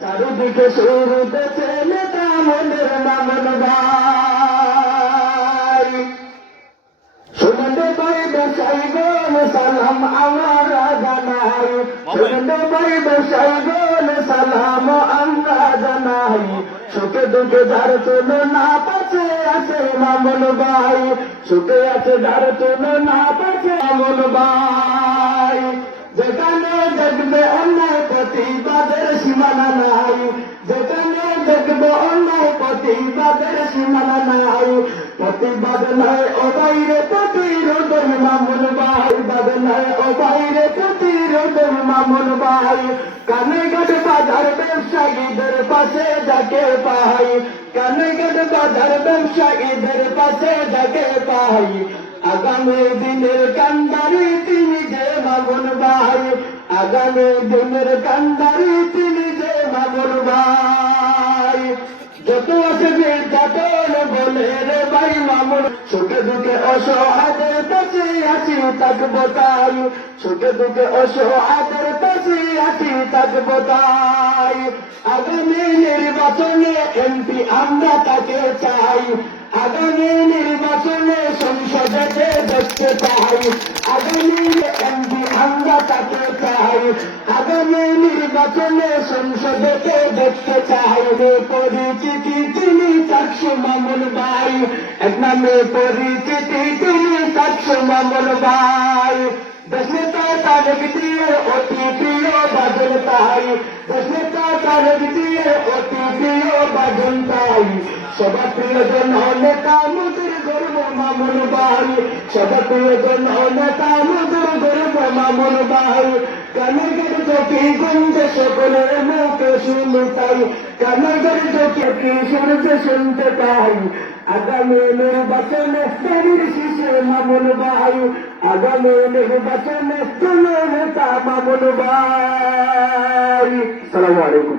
চারিদিকে শুরুতেছে নেতা মনের মামন ভাই শুনতে পাইবে সাইগল সালাম আমার জানাই শুনতে পাইবে সাইগল সালাম আমরা জানাই সুখে দুঃখে যার তুলো না পাচ্ছে আছে মামুন ভাই। সুখে আছে যার তুলো না পাচ্ছে মামুন ভাই। যেখানে দেখবে অন্যায় প্রতিবাদের সীমানা নাই যেখানে দেখবে অন্যায় প্রতিবাদের সীমানা নাই প্রতিবাদ নয় ও বাইরে প্রতিরোধের মামুন ভাই বাদ নয় ও বাইরে আগামী দিনের কান্দারি তিনি যে মামুন ভাই আগামী দিনের কান্দারি তিনি যে মামুন ভাই, যত আছে নির্যাতন বলে রে ভাই মামুন সুখে দুঃখে অসহায়দের কাছে আছি, থাকব তাই। সুখে দুঃখে অসহায়দের কাছে আছি, থাকব তাই। আগামী নির্বাচনে এমপি আমরা তাকে চাই। আগামী নির্বাচনে সংসদে দেখতে চাই আগামী আমরা তাকে চাই। আগামী নির্বাচনে সংসদে দেখতে চাই। রে পরিচিতি তিনি চারশো মামুন ভাই। এক নামে পরিচিতি তিনি চারশো মামুন ভাই। দশনেতা তারেক দিয়ে অতি প্রিয় বাদল তাই দশনেতা তারেক দিয়ে অতি প্রিয় বাদল তাই সবার প্রিয়জন নেতা মুদির গর্ব মামুন ভাই সবার প্রিয়জন নেতা মুদির গর্ব মামুন ভাই কানগর চোখে গুঞ্জে সকলের মুখে শুনে তাই। কানগর কি শুনতে শুনতে পাই। আগামী নির্বাচনে শরীর শিশু মামুন ভাই আগামী নির্বাচনে কোন নেতা মামুন ভাই সালামু আলাইকুম।